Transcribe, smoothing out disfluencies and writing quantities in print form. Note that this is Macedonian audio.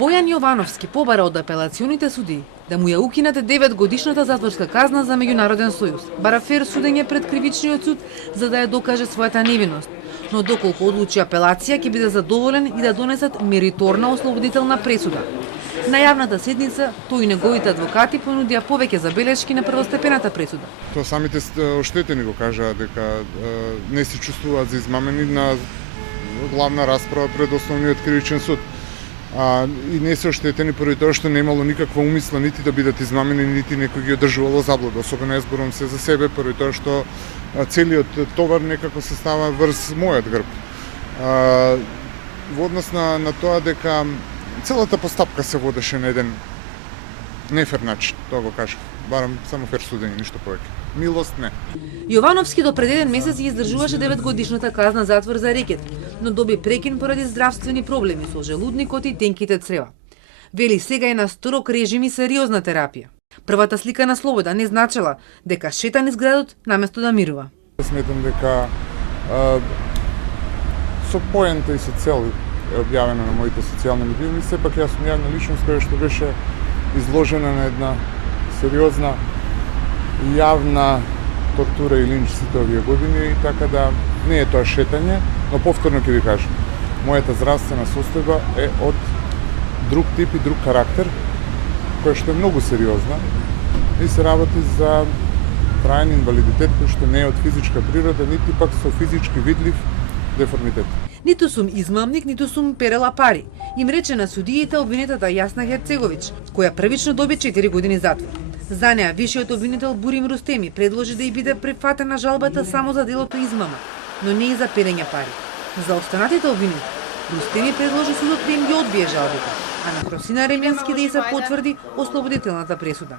Бојан Јовановски побара од апелационите судии да му ја укинат 9-годишната затворска казна за меѓународен сојуз, бара фер судење пред кривичниот суд за да ја докаже својата невиност. Но доколку одлучи апелација, ќе биде задоволен и да донесат мериторна ослободителна пресуда. На јавната седница тој и неговите адвокати понудија повеќе забелешки на првостепената пресуда. Тоа самите оштетени го кажаа дека не се чувствуваат за измамени на главна расправа пред Основниот кривичен суд. И не се оштетени поради тоа што немало никаква умисла нити да бидат измамени, нити некој ги одржувало заблуда. Особено ја зборувам се за себе, поради тоа што целиот товар некако се става врз мојот грб. Во однос на тоа дека целата постапка се водеше на еден нефер начин, тоа го кажав. Барам само фер судење, ништо повеќе. Милост не. Јовановски до пред еден месец ја издржуваше 9-годишната казна затвор за рекет, но доби прекин поради здравствени проблеми со желудникот и тенките црева. Вели сега е на строг режим и сериозна терапија. Првата слика на слобода не значела дека шета низ градот наместо да мирува. Сметам дека со поента и со цел е објавено на моите социјални медии, и сепак јас сум јавна личност која што беше изложена на една сериозна и јавна тортура и линч сите овие години, и така да не е тоа шетање, но повторно ќе ви кажам, мојата здравствена состојба е од друг тип и друг карактер, која што е многу сериозна и се работи за траен инвалидитет кој што не е од физичка природа, нити пак со физички видлив деформитет. Ниту сум измамник, ниту сум перела пари, им рече на судиите обвинетата Јасна Херцеговиќ, која првично доби 4 години затвор. За неа вишиот обвинител Бурим Рустеми предложи да ја биде префатена жалбата само за делото измама, но не и за перење пари. За останатите обвинети, Рустеми предложи судот да им ги одбие жалбите, а на Кросина Ремјански да ја се потврди ослободителната пресуда.